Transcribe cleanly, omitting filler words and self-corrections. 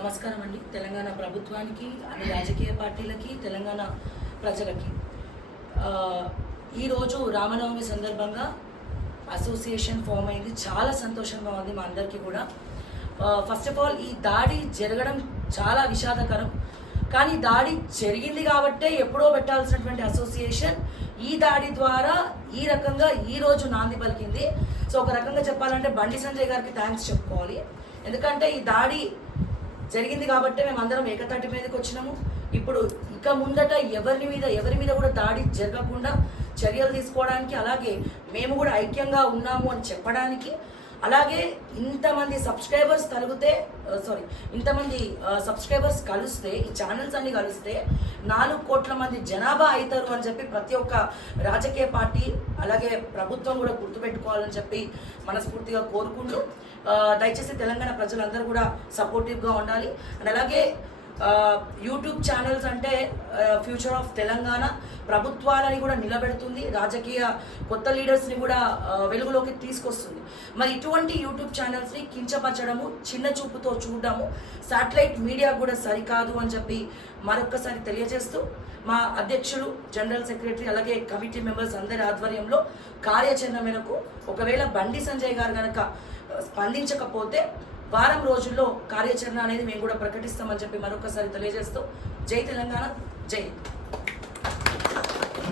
నమస్కారం అండి. తెలంగాణ ప్రభుత్వానికి, అన్ని రాజకీయ పార్టీలకి, తెలంగాణ ప్రజలకి ఈరోజు రామనవమి సందర్భంగా అసోసియేషన్ ఫామ్ అయింది. చాలా సంతోషంగా ఉంది మా అందరికీ కూడా. ఫస్ట్ ఆఫ్ ఆల్ ఈ దాడి జరగడం చాలా విషాదకరం. కానీ దాడి జరిగింది కాబట్టే ఎప్పుడో పెట్టాల్సినటువంటి అసోసియేషన్ ఈ దాడి ద్వారా ఈ రకంగా ఈరోజు నాంది పలికింది. సో ఒక రకంగా చెప్పాలంటే బండి సంజయ్ గారికి థ్యాంక్స్ చెప్పుకోవాలి. ఎందుకంటే ఈ దాడి జరిగింది కాబట్టి మేమందరం ఏకతాటి మీదకి వచ్చినాము. ఇప్పుడు ఇక ముందట ఎవరి మీద కూడా దాడి జరగకుండా చర్యలు తీసుకోవడానికి, అలాగే మేము కూడా ఐక్యంగా ఉన్నాము అని చెప్పడానికి, అలాగే ఇంతమంది సబ్స్క్రైబర్స్ కలిస్తే ఈ ఛానల్స్ అన్ని కలిస్తే 4 కోట్ల మంది జనాభా అవుతారు అని చెప్పి ప్రతి ఒక్క రాజకీయ పార్టీ అలాగే ప్రభుత్వం కూడా గుర్తుపెట్టుకోవాలని చెప్పి మనస్ఫూర్తిగా కోరుకుంటూ, దయచేసి తెలంగాణ ప్రజలందరూ కూడా సపోర్టివ్గా ఉండాలి. అండ్ అలాగే యూట్యూబ్ ఛానల్స్ అంటే ఫ్యూచర్ ఆఫ్ తెలంగాణ, ప్రభుత్వాలని కూడా నిలబెడుతుంది, రాజకీయ కొత్త లీడర్స్ని కూడా వెలుగులోకి తీసుకొస్తుంది. మరి ఇటువంటి యూట్యూబ్ ఛానల్స్ని కించపరచడము, చిన్న చూపుతో చూడడము శాటిలైట్ మీడియా కూడా సరికాదు అని చెప్పి మరొక్కసారి తెలియజేస్తూ, మా అధ్యక్షులు, జనరల్ సెక్రటరీ అలాగే కమిటీ మెంబర్స్ అందరి ఆధ్వర్యంలో కార్యాచరణ మేరకు ఒకవేళ బండి సంజయ్ గారు కనుక స్పందించకపోతే వారం రోజుల్లో కార్యాచరణ అనేది మేము కూడా ప్రకటిస్తామని చెప్పి మరొకసారి తెలియజేస్తూ, జై తెలంగాణ, జై.